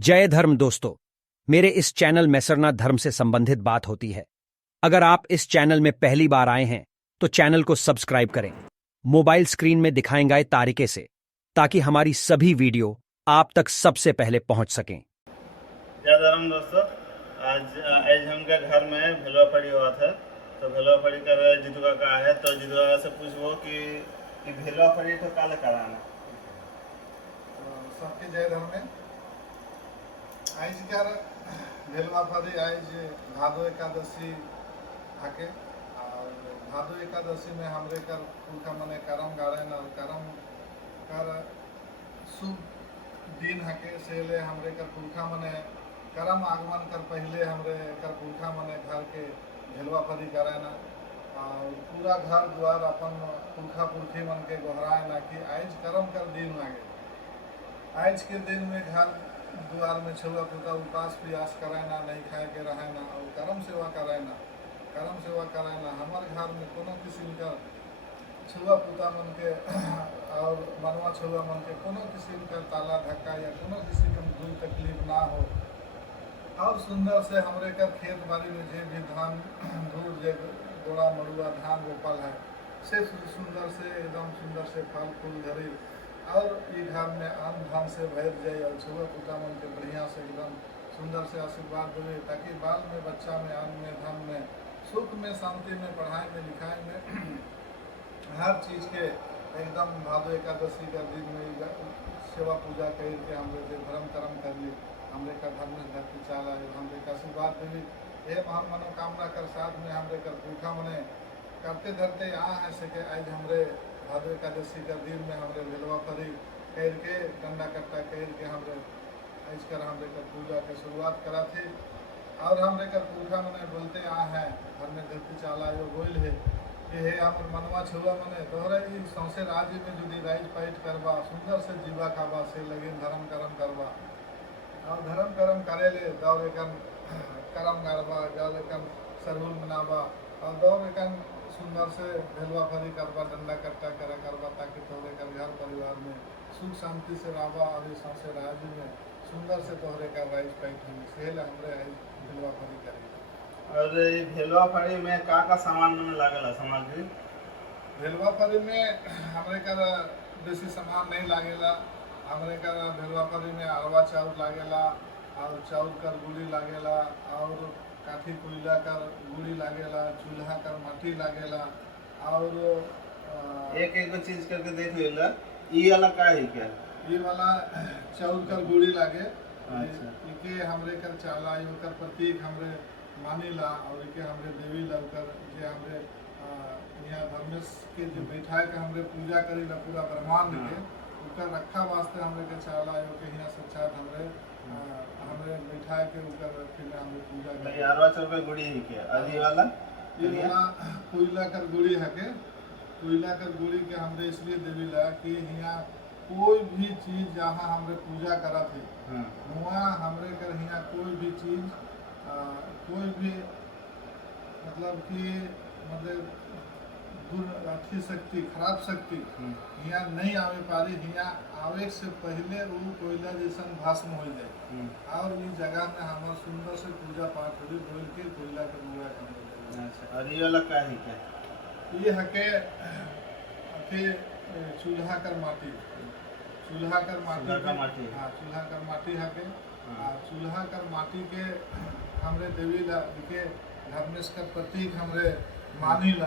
जय धर्म दोस्तों, मेरे इस चैनल में सरना धर्म से संबंधित बात होती है। अगर आप इस चैनल में पहली बार आए हैं तो चैनल को सब्सक्राइब करें मोबाइल स्क्रीन में दिखाए गए तारीके से, ताकि हमारी सभी वीडियो आप तक सबसे पहले पहुंच सकें। जय धर्म दोस्तों, आज हमके घर में भेलवा फड़ी हुआ था। तो भेलवा फड़ी कर जितुआ का है, तो जितुआ से पूछबो कि भेलवा फड़ी तो काले कराना। सबके जय धर्म में आज कर भेलवा फड़ी आज भादो एकादशी आके और भादो एकादशी में हमरे कर पुरखा मने करम गाड़े न करम कर शुभ दिन हके सेले हमरे कर पुरखा मने करम आगमन कर पहले हमरे कर पुरखा मने घर के भेलवा फड़ी करे ना और पूरा घर द्वार अपन पुरखा पुरखी मन के गोहराए ना कि आज करम कर दिन लागे। आज के दिन में घर द्वार में छुआ पुता उपास प्रयास कराना, नहीं खाए के रहना और करम सेवा कराना। हमारे घर में कोनो किस्म का छुआ पुता मन के और मनवा छुआ मन के कोनो किस्म का ताला धक्का या कोनो किसी का कोई तकलीफ ना हो। और सुंदर से हमरे कर खेत बाड़ी में जे भी धान धूल जे गोड़ा मड़ुआ धान रोपल है से सुंदर से एकदम सुंदर से फल फूल धरी और ये घर में अन्न धन से भर जाए और छुआ पुता मन के बढ़िया से एकदम सुंदर से आशीर्वाद देवे, ताकि बाल में बच्चा में अन्न में धन में सुख में शांति में पढ़ाई में लिखाई में हर चीज़ के एकदम भादो एकादशी का दिन में सेवा पूजा कर के हम लोग धर्म कर्म कर ली। हमरे का धर्म में धरती चाल है, हमरे का आशीर्वाद देवी ये हम मनोकामना कर साथ में हमरे कर पुरखा मने करते धरते यहाँ है सके आज हमरे भादो एकादशी का दिन में हमरे भेलवा फड़ी कर के डंडा कट्टा कर के हमरे आज कर हमरे कर पूजा के शुरुआत करा थी। और हमरे कर पुरखा मने बोलते आ है घर में धरती चाला यो बोल है कि हे हमर मनवा छुआ मने तोहरे ई सौसे राज्य में जुदी राइज पाइट करवा सुंदर से जीवा खावा से लगे धर्म कर्म करवा और धर्म कर्म करे ले दौड़ एकन करम गाड़वा जल एकन सरहुल मनावा और दौड़ एकन सुंदर से भेलवा फड़ी करवा डंडा कट्टा करवा, ताकि तोहरे का घर परिवार में सुख शांति से रहवा और ये सौसे राज्य में सुंदर से तोहरे का राइज पाइट हुई सेल हमरे भेलवा फड़ी करी। और ये भेलवा फड़ी में का सामान में लागला सामग्री? भेलवा फड़ी में हमरे का बेसी सामान नहीं लागेला। हमरे का भेलवा फड़ी में अरवा चाउर लागेला और चाउर कर गुड़ी लागेला और काठी कोयला कर गुड़ी लागेला, चूल्हा कर माटी लागेला और एक चीज करके देख लेला। ई वाला का है क्या? ये वाला चाउर कर गुड़ी लागे। अच्छा। इके हमरे कर चाला यो कर प्रतीक हमरे मानीला और इके हमरे देवी ला कर जे हमरे यहाँ धर्मेश के जो बैठाए के हमरे पूजा करीला पूरा ब्रह्मांड के उकर रखा वास्ते हमरे के चाला यो के यहाँ साक्षात हमरे बैठाए के उकर फिर हमरे पूजा नहीं अरवा चाउर का गुड़ी है क्या? अभी वाला ये वाला कोयला कर गुड़ी है के कोयला कर गुड़ी के हमरे इसलिए देवी ला कि यहाँ कोई भी चीज जहाँ हमरे पूजा करा थे वहाँ हमरे कर यहाँ कोई भी चीज कोई भी मतलब कि मतलब अच्छी शक्ति खराब शक्ति यहाँ नहीं आवे पारी। यहाँ आवे से पहले वो कोयला जैसा भस्म हो जाए और ये जगह में हमारे सुंदर से पूजा पाठ हो बोल के कोयला का पूजा करने। अच्छा। और ये वाला का है क्या? ये हके चूल्हा कर माटी चूल्हा कर माटी हाँ चूल्हा कर माटी हके चूल्हा कर माटी के हमरे देवी ला के धर्मेश का प्रतीक हमरे मानीला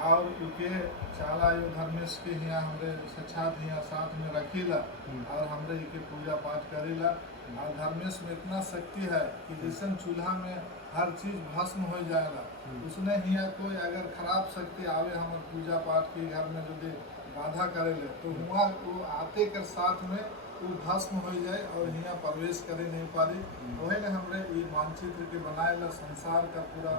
और उनके चाला यो धर्मेश के यहाँ हमरे साक्षात यहाँ साथ में रखीला और हमरे इनके पूजा पाठ करीला। और धर्मेश में इतना शक्ति है कि जैसे चूल्हा में हर चीज भस्म हो जाएगा उसने यहाँ कोई अगर खराब शक्ति आवे हम पूजा पाठ के घर में यदि बाधा करेले तो हुआ वो आते के साथ में वो भस्म हो जाए और यहाँ प्रवेश करे नहीं पारी। वही ने हमरे ये मानचित्र के बनाएला संसार का पूरा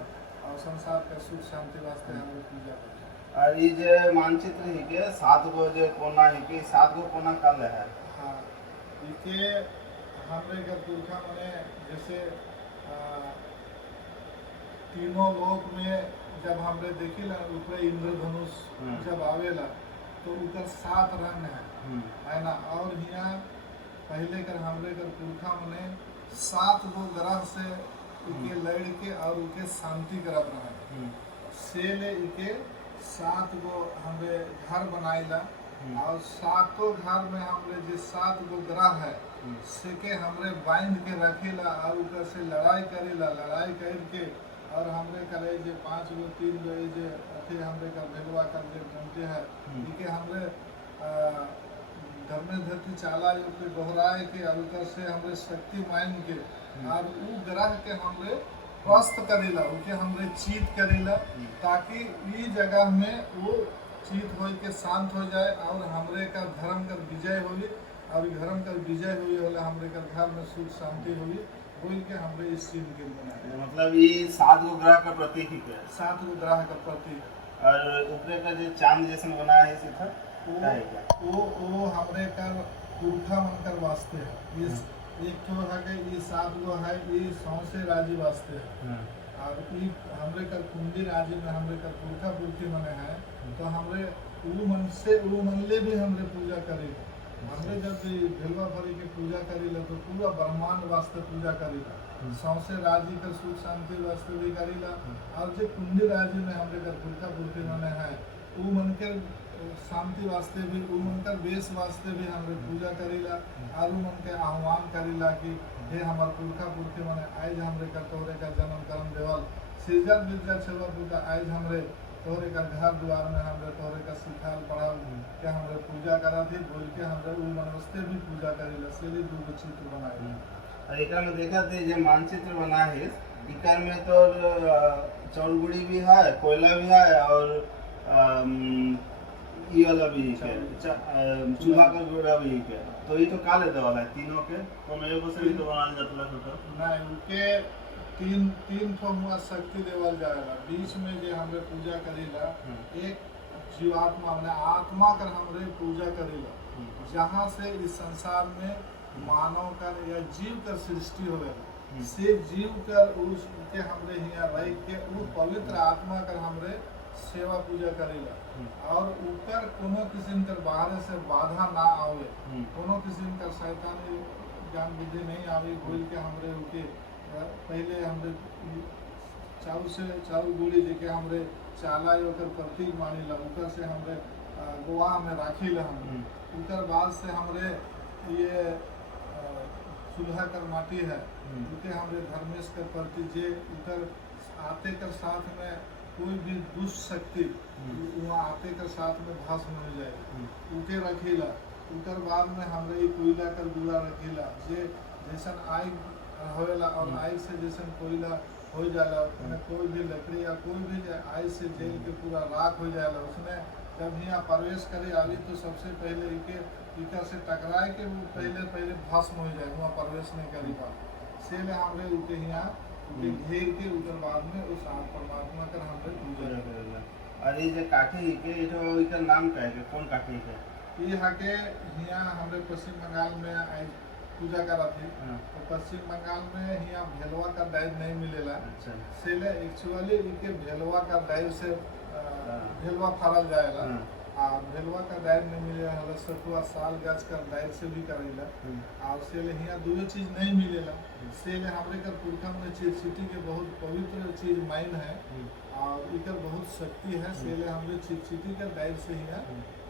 और संसार का सुख शांति वास्ते हम पूजा करते। और ये जो मानचित्र है के 7 गो जो कोना है के 7 गो कोना कल है। हाँ इके हमरे का पुरखा मने जैसे तीनों लोक में जब हमरे देखी ला ऊपर इंद्रधनुष जब आवेला तो उधर 7 रंग है ना। और यहाँ पहले कर हमरे कर पुरखा मने 7 गो ग्रह से इके लड़ के और उके शांति करत रहे। से ले इके 7 गो हमरे घर बनाइला और 7 घर में हमरे जे 7 गो ग्रह है से के हमरे बांध के रखेला और ऊपर से लड़ाई करेला, लड़ाई करके और हमरे करे जे 5 गो 3 गो जे अथी हमरे का भेलवा कर जे बनते है इके हमरे धर्मे धरती चाला जो के दोहराए के और ऊपर से हमरे शक्ति मान के और उ ग्रह के हमरे ध्वस्त करेला, उके हमरे चीत करेला ताकि ई जगह में वो चीत हो के शांत हो जाए और हमरे का धर्म का विजय होगी और धर्म का विजय हुई होला हमरे का घर में सुख शांति होगी बोल के हमरे इस चीज के बनाए। मतलब ये 7 गो ग्रह का प्रतीक ही है। 7 गो ग्रह का प्रतीक और ऊपर का जो चांद जैसा बनाया है इसे था वो हमरे का पुरखा मन कर वास्ते है। इस एक तो है कि ये 7 गो है ये सौसे राजी वास्ते है और ये हमरे का कुंडी राजी में हमरे का पुरखा पुरखी मने है तो हमरे वो मन से वो मन ले भी हमरे पूजा करी। हमरे जब भेलवा भरी के पूजा करीला तो पूरा ब्रह्मांड वास्ते पूजा करीला, सौसे राजी का सुख शांति वास्ते भी करीला और जो कुंडी राजी में हमरे का पुरखा पुरखी मने है वो मन के शांति वास्ते भी वो मन का बेस वास्ते भी हमरे पूजा करीला और वो मन के आह्वान करीला कि हे हमार पुरखा पुरखी मने आज हमरे का तोरे का जन्म कर्म देवल सृजन विद्या छेवा पूजा आज हमरे तोरे का घर द्वार में हमरे तोरे का सिखाल पढ़ाल के हमरे पूजा करा थी बोल के हमरे उ मनस्ते भी पूजा करीला सेली दू चित्र बनाए। और एक में देखा थे जो मानचित्र बना है इकर में तो चौरगुड़ी भी है, कोयला भी है और ये वाला भी है चूल्हा का गोड़ा भी है। तो ये तो का लेते वाला है तीनों के कोनो एगो से भी तो बनाल जातला तो नहीं उनके तीन तो हुआ शक्ति देवल जाएगा बीच में जो हमरे पूजा करेला एक जीवात्मा माने आत्मा कर हमरे पूजा करेला जहाँ से इस संसार में मानव कर या जीव कर सृष्टि होवेला से जीव कर उसके हमरे हिया रह के उस पवित्र आत्मा कर हमरे सेवा पूजा करेला और ऊपर कोनो किस्म कर बाहर से बाधा ना आवे, कोनो किस्म का शैतानी ज्ञान बुद्धि नहीं आवे बोल के हमरे उनके पहले हमरे चाउ गोली देके हमरे चाला ओकर प्रतीक मानिला ऊपर से हमरे गोवा में राखीला हम उतर बाद से हमरे ये चूल्हा कर माटी है उनके हमरे धर्मेश कर प्रति जे उतर आते कर साथ में कोई भी दुष्ट शक्ति वहाँ आते कर साथ में भस्म हो जाए उके रखीला उतर बाद में हमरे ये कोयला कर दूरा रखीला जे जैसन आग होएला और आग से जैसन कोयला हो जाला कोई भी लकड़ी या कोई भी आग से जल के पूरा राख हो जाएगा उसमें जब यहाँ प्रवेश करे आवी तो सबसे पहले इकर से टकराए के वो पहले भस्म हो जाए वहाँ प्रवेश नहीं करी पाए से हमरे उनके यहाँ घेर के उधर बाद में उस परमात्मा कर हमरे पूजा करेला। और ये जो काठी के जो इकर नाम का है कौन काठी है ये हके यहाँ हमरे पश्चिम बंगाल में आज पूजा करा थी तो पश्चिम बंगाल में यहाँ भेलवा का डाइव नहीं मिलेला से ले एक्चुअली इनके भेलवा का डाइव से भेलवा फरल जाएगा और भेलवा का डाइव नहीं मिलेला सतुआ साल गज का डाइव से भी करेला और से ले यहाँ दो चीज नहीं मिलेला से ले हमरे का पुरखा में चिरचिटी के बहुत पवित्र चीज माइन है और इकर बहुत शक्ति है से ले हमरे चिरचिटी का डाइव से यहाँ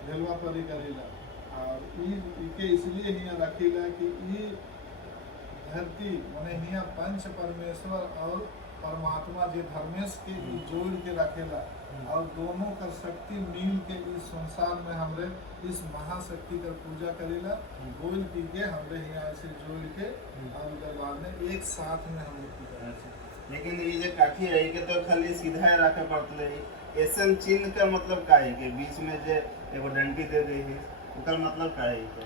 भेलवा परी करेला और इके इसलिए यहाँ रखीला कि ये धरती माने यहाँ पंच परमेश्वर और परमात्मा जो धर्मेश के जोड़ के रखेला और दोनों का शक्ति मिल के इस संसार में हमरे इस महाशक्ति का पूजा करेला बोल पी के हमरे यहाँ ऐसे जोड़ के और उधर बाद में एक साथ में हम लोग पूजा। लेकिन ये जो काठी है के तो खाली सीधा रखे पड़ते ऐसा चिन्ह का मतलब का है कि बीच में जो एगो डंडी दे दे है उसका मतलब का है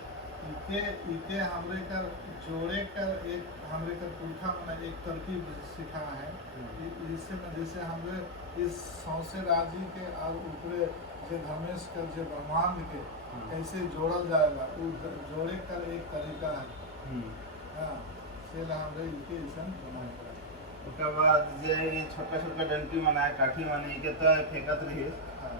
इके हमरे कर जोड़े कर एक हमरे कर पुरखा में एक तरकीब सिखा है इससे में जैसे हमरे इस सौसे राजी के और ऊपरे जो धर्मेश कर जो ब्रह्मांड के कैसे जोड़ल जाएगा वो जोड़े कर एक तरीका है हाँ से हमरे इके ऐसा बनाए उसके बाद जो छोटा छोटा डंटी मनाए काठी माने के तो फेंकत रही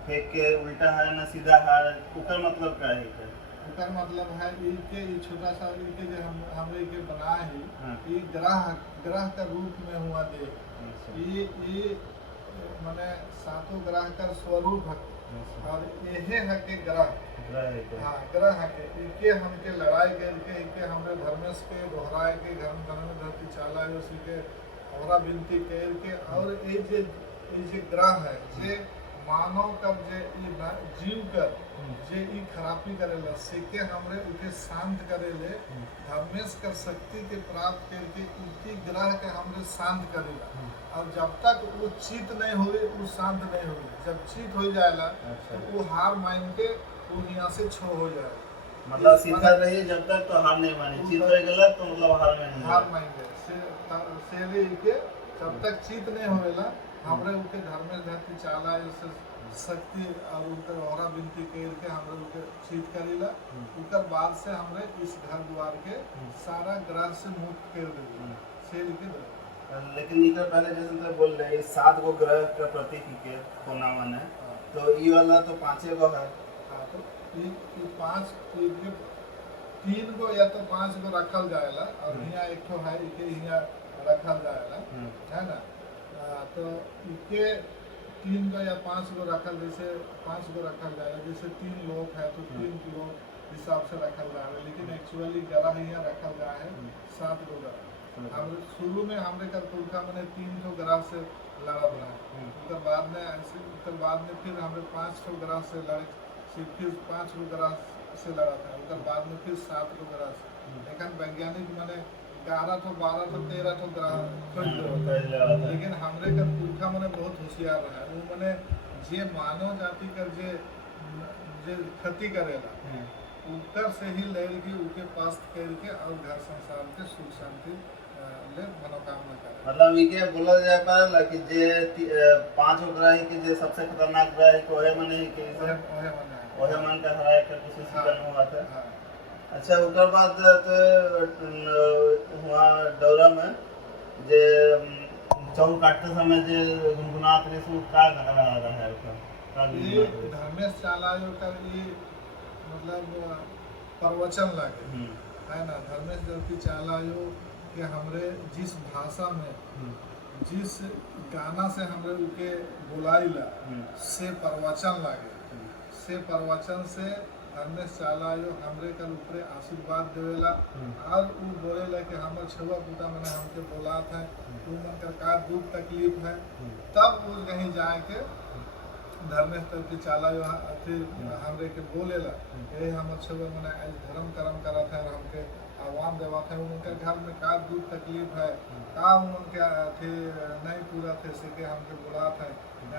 फेंक के उल्टा है ना सीधा है उसका मतलब का है ओकर मतलब है ई के ई छोटा सा ई के जो हमरे के बना है हाँ। ई ग्रह का रूप में हुआ दे अच्छा, ई माने सातों ग्रह का स्वरूप है और यही है के ग्रह ग्रह है क्या? हाँ ग्रह है के इके हमके लड़ाई करके इके हमरे धर्मेश के दोहराए के घर में धरती चाला है उसी के औरा विनती करके और ये जे ग्रह है जे मानव का जे जीव कर जे ई खराबी करेला सेके हमरे उके शांत करेले धर्मेश कर शक्ति के प्राप्त करके इनकी ग्रह के हमरे शांत करेला और जब तक वो चित नहीं हुए वो शांत नहीं हुए जब चित हो जाएला अच्छा। तो वो हार मान के वो यहाँ से छो हो जाए मतलब सीधा रही जब तक तो हार नहीं मानी, चित हो गया तो मतलब हार नहीं हार मान गए से के जब तक चित नहीं होएला हमरे उनके धर्मेश धरती चाला ऐसे शक्ति और उनके औरा विनती करके हमरे उनके चित करेला उनकर बाद से हमरे इस घर द्वार के सारा ग्रह से मुक्त कर देला से के लेकिन इधर पहले जैसे तो बोल रहे हैं 7 गो ग्रह का प्रतीक के कोना मन है, तो ये वाला तो 5 गो है। हाँ तो ये 5 3 गो या तो 5 गो रखल जाएला और यहाँ एक ठो है इके यहाँ रखल जाएला है ना। तो इके 3 गो या 5 गो रखल जैसे 5 गो रखल जाएगा जैसे 3 लोग है तो 3 लोग हिसाब से रखल जाएगा लेकिन एक्चुअली ग्रह यहाँ रखल जाए है 7 गो ग्रह। हम शुरू में हमरे का पुरखा मैंने 3 गो ग्रह से लड़त रहा उसके बाद में फिर हमरे 5 गो ग्रह से लड़े फिर 5 गो ग्रह से लड़ा था उसके बाद में फिर 7 गो ग्रह से लेकिन वैज्ञानिक मैंने 11 ठो 12 ठो 13 ठो ग्रह खोज दे लेकिन हमरे का पुरखा मैंने बहुत होशियार रहा वो मैंने जे मानव जाति कर जे क्षति करेला ऊपर से ही लड़ के उनके पास करके और घर संसार के सुख शांति ले मनोकामना करे। मतलब ये बोला जाए पाला कि जे 5 गो ग्रह के जे सबसे खतरनाक ग्रह है ओहे मन है कि ओहे मन का हराए के कोशिश करना हुआ था। हाँ। अच्छा ओकर बाद तो हुआ दौरा में जे चौर काटते समय जे गुनगुनात रहे सो का रहा है उसका ये धर्मेश चालायो कर ये मतलब प्रवचन लगे है ना। धर्मेश जबकि चालायो कि हमरे जिस भाषा में जिस गाना से हमरे उनके बुलाइला से प्रवचन लगे से प्रवचन से धर्मेश चालायो हमरे कर ऊपरे आशीर्वाद देवेला और वो बोलेला कि हमर छुआ पुता मैंने हमके बोला था तू मन का दुख तकलीफ है तब वो कहीं जाए के धर्मेश तब चालायो फिर हमरे के बोलेला ये हमर छुआ मैंने आज धर्म कर्म करा था और हमके आह्वान देवा था उनके घर में का दुख तकलीफ है का उनके थे नहीं पूरा थे से के हमके बुला था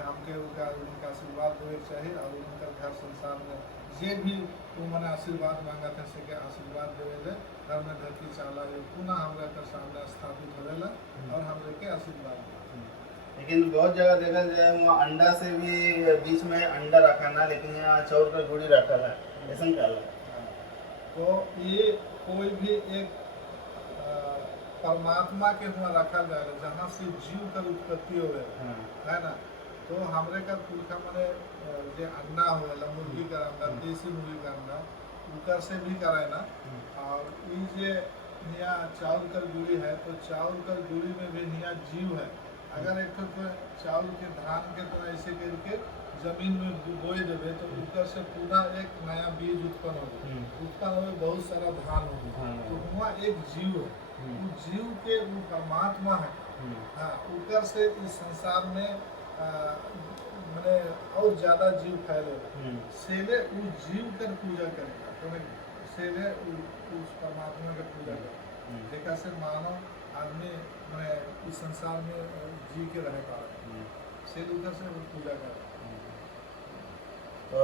हमके उनका आशीर्वाद देवे चाहिए और उनका घर संसार में जे भी वो मैंने आशीर्वाद मांगा था से के आशीर्वाद देवे घर में धरती चाला पुनः हमारे के सामने स्थापित होवेला और हमरे के आशीर्वाद। लेकिन बहुत जगह देखा जाए वहाँ अंडा से भी बीच में अंडा रखा ना लेकिन यहाँ चौर का गुड़ी रखा है ऐसा क्या तो ये कोई भी एक परमात्मा के हुआ रखा जाए जहाँ से जीव का उत्पत्ति हो है ना। तो हमरे का पुरखा मैंने जो अंडा होगा मुर्गी का अंडा देसी मुर्गी का अंडा उकर से भी कराए ना। और ये यहाँ चावल कर गुड़ी है तो चावल कर गुड़ी में भी यहाँ जीव है। अगर एक तो चावल के धान के तो ऐसे करके जमीन में बोए देवे तो ऊपर से पूरा एक नया बीज उत्पन्न हो बहुत सारा धान हो तो वहाँ एक जीव है वो जीव के वो परमात्मा है। हाँ ऊपर से इस संसार में मैंने और ज्यादा जीव फैले सेले उस जीव कर पूजा करेगा तो सेले उस परमात्मा का पूजा करेगा देखा से मानव आदमी मैंने इस संसार में जी के रह पा रहे सेल उधर से पूजा करेगा। तो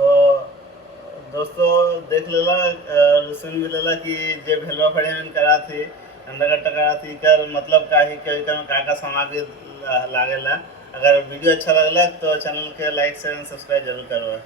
दोस्तों देख लेला सुन भी लेला कि जे भेलवा फड़े में करा थी अंडा कट्टा करा थी कर मतलब का ही का सामग्री लागेला। अगर वीडियो अच्छा लगला तो चैनल के लाइक शेयर सब्सक्राइब जरूर करवा।